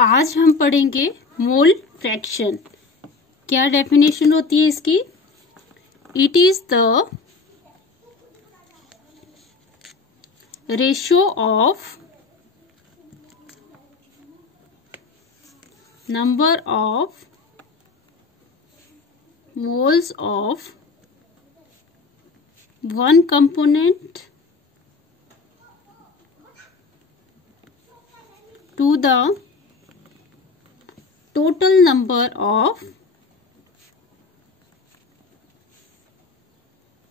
आज हम पढ़ेंगे मोल फ्रैक्शन। क्या डेफिनेशन होती है इसकी? It is the ratio of number of moles of one component to the total number of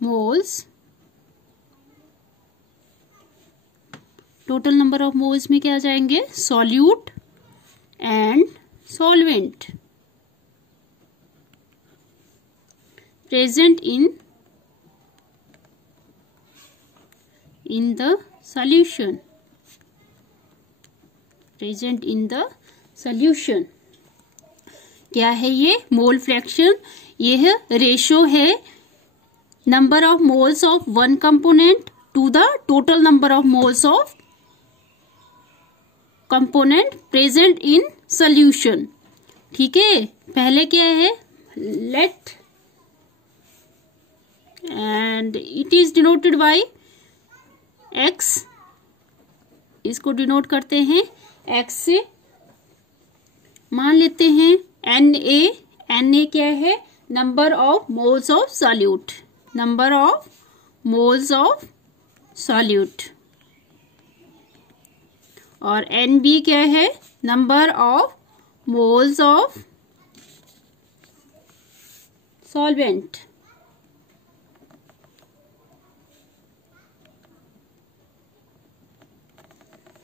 moles। Total number of moles में क्या आ जाएंगे? Solute and solvent present in the solution. Present in the solution क्या है ये? Mole fraction. यह ratio है number of moles of one component to the total number of moles of component present in solution. ठीक है, पहले क्या है? Late and it is denoted by X. इसको डिनोट करते हैं एक्स से। मान लेते हैं Na क्या है? Number of moles of solute. Number of moles of solute. और Nb क्या है? Number of moles of solvent.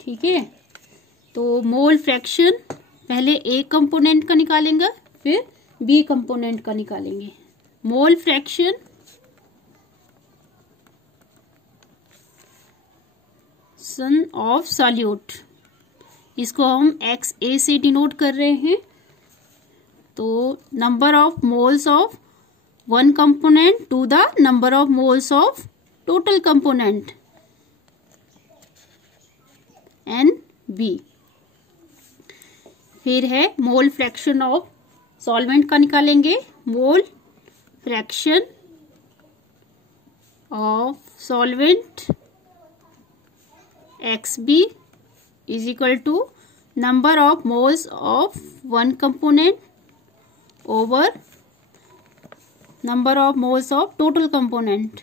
ठीक है, तो मोल फ्रैक्शन पहले ए कंपोनेंट का निकालेंगे, फिर बी कंपोनेंट का निकालेंगे। Mole fraction son of solute, इसको हम एक्स ए से डिनोट कर रहे हैं। तो number of moles of one component to the number of moles of total component Nb। फिर है मोल फ्रैक्शन ऑफ सॉल्वेंट का निकालेंगे। Mole fraction of solvent Xb is equal to number of moles of one component over number of moles of total component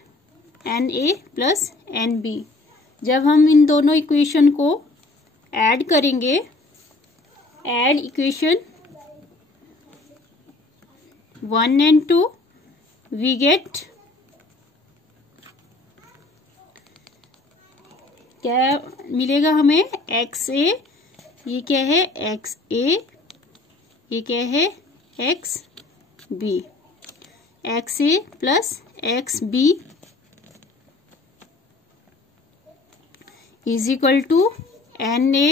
Na plus Nb। जब हम इन दोनों equation को add करेंगे, add equation 1 and 2, we get क्या मिलेगा हमें? XA, ये क्या है? XA, ये क्या है? XB। XA plus XB is equal to Na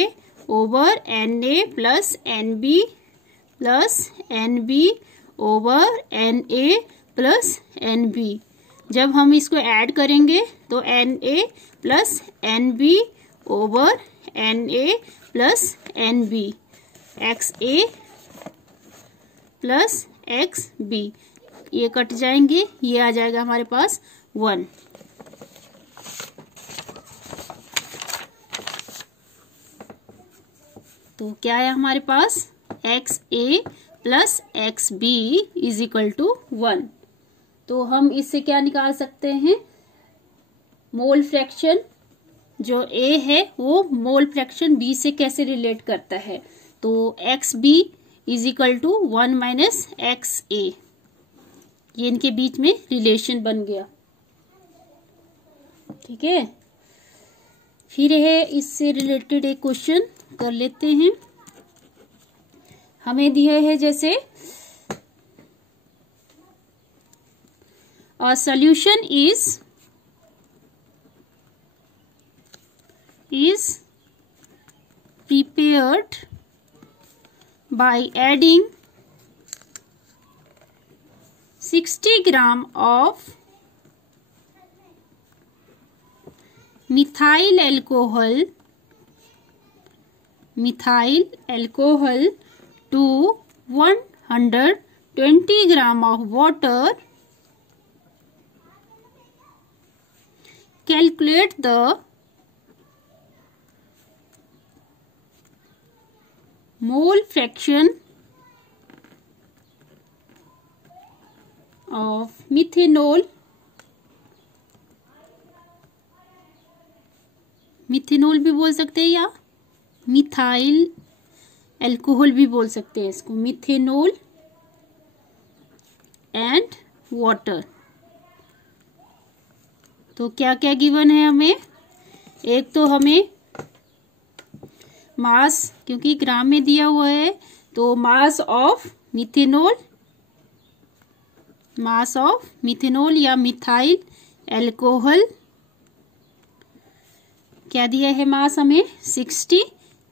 over Na plus Nb plus Nb over Na plus Nb। जब हम इसको ऐड करेंगे तो Na plus Nb over Na plus Nb। XA plus XB ये कट जाएंगे, ये आ जाएगा हमारे पास 1। तो क्या है हमारे पास? XA plus XB is equal to 1। तो हम इससे क्या निकाल सकते हैं? मोल फ्रैक्शन जो A है वो मोल फ्रैक्शन B से कैसे रिलेट करता है? तो XB is equal to 1 minus XA, ये इनके बीच में रिलेशन बन गया। ठीक है, फिर है इससे रिलेटेड एक क्वेश्चन कर लेते हैं। हमें दिया है जैसे a solution is prepared by adding 60 gram of methyl alcohol methyl alcohol to 120 gram of water. Calculate the mole fraction of methanol. Methanol भी बोल सकते हैं या मिथाइल अल्कोहल भी बोल सकते हैं इसको, मिथेनॉल एंड वाटर। तो क्या क्या गिवन है हमें, एक तो हमें मास, क्योंकि ग्राम में दिया हुआ है तो मास ऑफ मिथेनॉल या मिथाइल अल्कोहल क्या दिया है मास हमें 60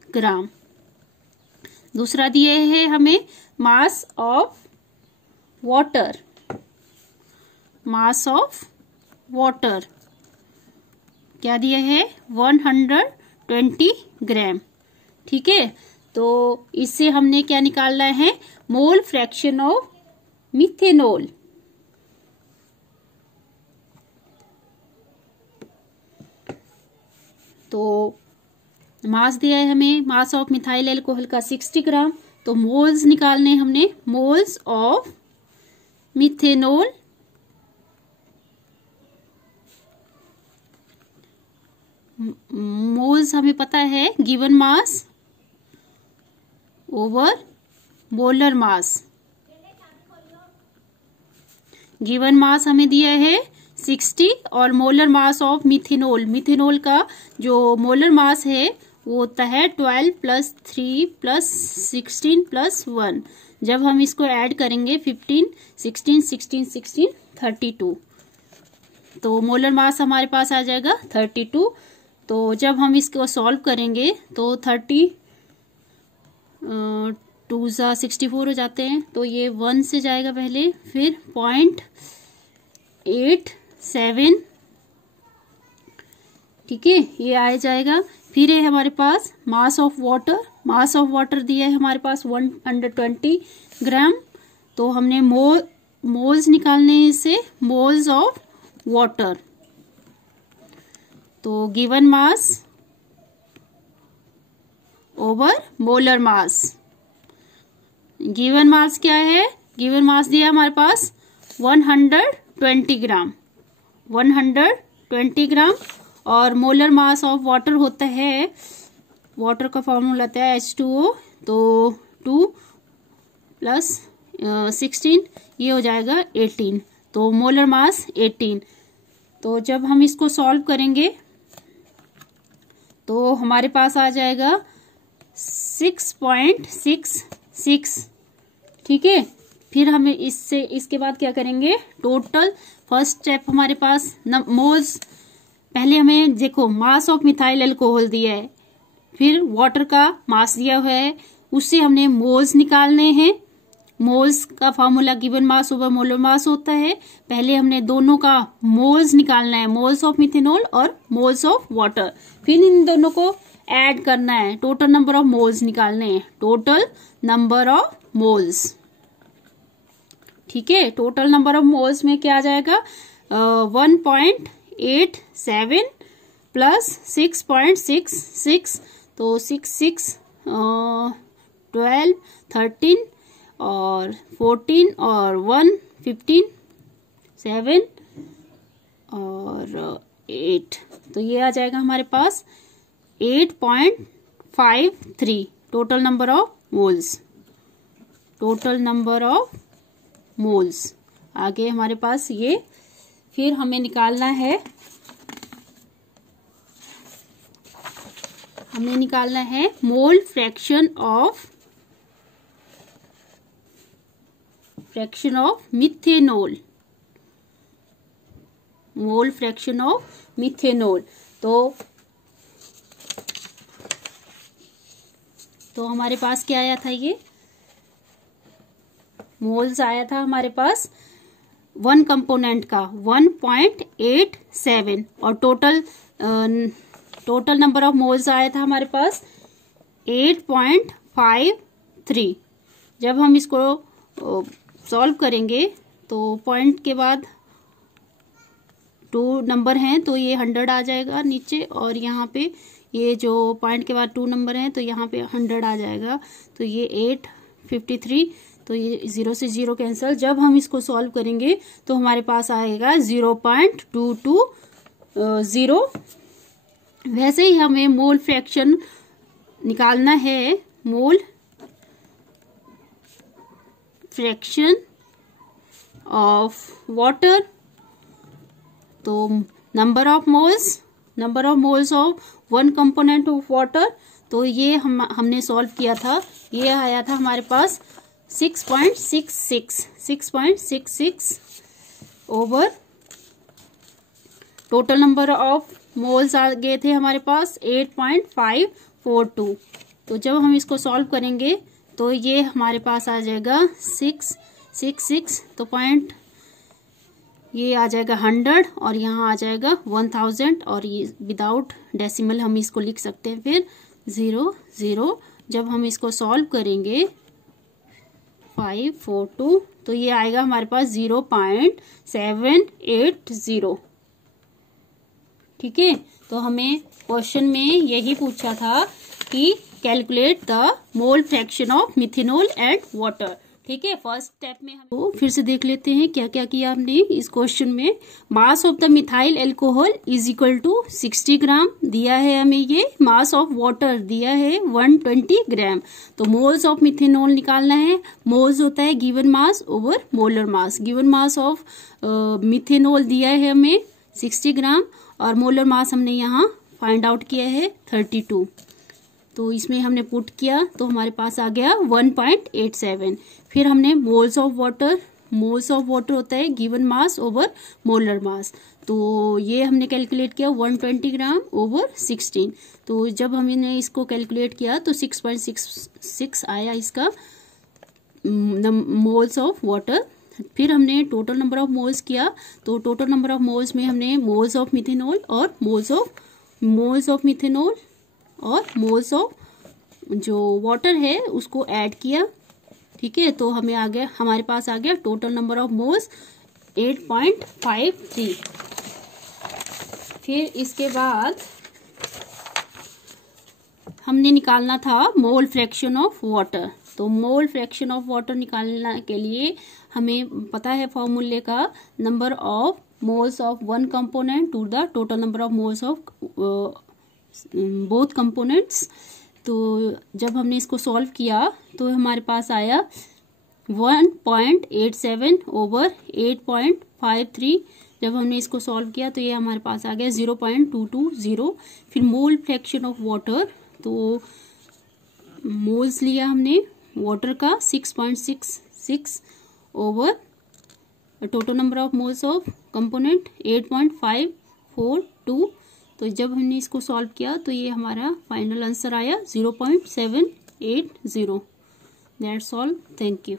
ग्राम। दूसरा दिया है हमें मास ऑफ वाटर, क्या दिया है 120 ग्राम। ठीक है, तो इससे हमने क्या निकालना है, मोल फ्रैक्शन ऑफ मिथेनॉल। तो मास दिया है हमें, मास ऑफ मिथाइल अल्कोहल का 60 ग्राम। तो मोल्स निकालने हमने, मोल्स ऑफ मिथेनॉल मोल्स हमें पता है given mass over molar mass. Given mass हमें दिया है 60 और मोलर मास ऑफ मिथेनॉल का जो मोलर मास है वो होता है 12 + 3 + 16 + 1। जब हम इसको ऐड करेंगे 15, 16, 16, 16, 32, तो मोलर मास हमारे पास आ जाएगा 32। तो जब हम इसको सॉल्व करेंगे तो 30 2 × 64 हो जाते हैं, तो ये 1 से जाएगा पहले, फिर 0.87, ठीक है, ये आ जाएगा। फिर है हमारे पास मास ऑफ वाटर दिया है हमारे पास 120 ग्राम। तो हमने मोल्स निकालने से मोल्स ऑफ वाटर, तो given mass over molar mass. Given mass क्या है, गिवन मास दिया हमारे पास 120 ग्राम, 120 ग्राम। और मोलर मास ऑफ वाटर होता है, वाटर का फॉर्मूला होता है H2O, तो 2 + 16 ये हो जाएगा 18, तो मोलर मास 18। तो जब हम इसको सॉल्व करेंगे तो हमारे पास आ जाएगा 6.66, ठीक है। फिर हमें इसके बाद क्या करेंगे, टोटल फर्स्ट स्टेप हमारे पास मोल्स, पहले हमें देखो मास ऑफ मिथाइल अल्कोहल दिया है, फिर वाटर का मास दिया हुआ है, उससे हमने मोल्स निकालने हैं। मोल्स का formula given mass over molar mass होता है। पहले हमने दोनों का मोल्स निकालना है, मोल्स ऑफ मिथेनॉल और मोल्स ऑफ वाटर, फिर इन दोनों को ऐड करना है, टोटल नंबर ऑफ मोल्स निकालने हैं, टोटल नंबर ऑफ मोल्स, ठीक है। टोटल नंबर ऑफ मोल्स में क्या आ जाएगा, 1.87 + 6.66, तो 66, 12, 13 और 14 और 1, 15, 7 और 8, तो ये आ जाएगा हमारे पास 8.53 total number of moles, total number of moles. आगे हमारे पास ये, फिर हमें निकालना है mole fraction of methanol, mole fraction of methanol. तो हमारे पास क्या आया था, ये मोल्स आया था हमारे पास वन कंपोनेंट का 1.87 और टोटल नंबर ऑफ मोल्स आया था हमारे पास 8.53। जब हम इसको सॉल्व करेंगे तो पॉइंट के बाद 2 नंबर हैं तो ये 100 आ जाएगा नीचे, और यहाँ पे ये जो पॉइंट के बाद 2 नंबर हैं तो यहाँ पे 100 आ जाएगा। तो ये 853, तो ये 0 से 0 कैंसिल। जब हम इसको सॉल्व करेंगे तो हमारे पास आएगा 0.220। वैसे ही हमें मोल फ्रैक्शन निकालना है, मोल फ्रैक्शन ऑफ वाटर। तो number of moles of one component of water, तो ये हमने सॉल्व किया था, ये आया था हमारे पास 6.66 over total number of moles आ गए थे हमारे पास 8.542। तो जब हम इसको सॉल्व करेंगे तो ये हमारे पास आ जाएगा 666, तो पॉइंट ये आ जाएगा 100 और यहाँ आ जाएगा 1000, और ये विदाउट डेसिमल हम इसको लिख सकते हैं फिर 00। जब हम इसको सॉल्व करेंगे 542, तो ये आएगा हमारे पास 0.780। ठीक है, तो हमें क्वेश्चन में यही पूछा था कि calculate the mole fraction of methanol and water. ठीक है, फर्स्ट स्टेप में हम तो फिर से देख लेते हैं क्या क्या किया हमने इस क्वेश्चन में। Mass of the methyl alcohol is equal to 60 gram दिया है हमें, ये मास ऑफ वाटर दिया है 120 ग्राम। तो मोल्स ऑफ मिथेनॉल निकालना है। मोल्स होता है given mass over molar mass. Given mass of methanol दिया है हमें 60 ग्राम, और मोलर मास हमने यहाँ फाइंड आउट किया है 32। तो इसमें हमने पुट किया तो हमारे पास आ गया 1.87। फिर हमने मोल्स ऑफ वाटर होता है given mass over molar mass, तो ये हमने कैलकुलेट किया 120 ग्राम ओवर 16। तो जब हमने इसको कैलकुलेट किया तो 6.66 आया इसका मोल्स ऑफ वाटर। फिर हमने टोटल नंबर ऑफ मोल्स किया, तो टोटल नंबर ऑफ मोल्स में हमने मोल्स ऑफ मिथेनॉल और मोल्स ऑफ मिथेनॉल और मोल्स ऑफ जो वाटर है उसको ऐड किया। ठीक है, तो हमारे पास आ गया टोटल नंबर ऑफ मोल्स 8.53। फिर इसके बाद हमने निकालना था मोल फ्रैक्शन ऑफ वाटर। तो मोल फ्रैक्शन ऑफ वाटर निकालने के लिए हमें पता है फॉर्मूले का, number of moles of one component to the total number of moles of both components. तो जब हमने इसको सॉल्व किया तो हमारे पास आया 1.87 ओवर 8.53। जब हमने इसको सॉल्व किया तो ये हमारे पास आ गया 0.220। फिर मोल फ्रैक्शन ऑफ वाटर, तो मोल्स लिया हमने वाटर का 6.66 over total number of moles of component 8.542। तो जब हमने इसको सॉल्व किया तो ये हमारा फाइनल आंसर आया 0.780। That's all, thank you.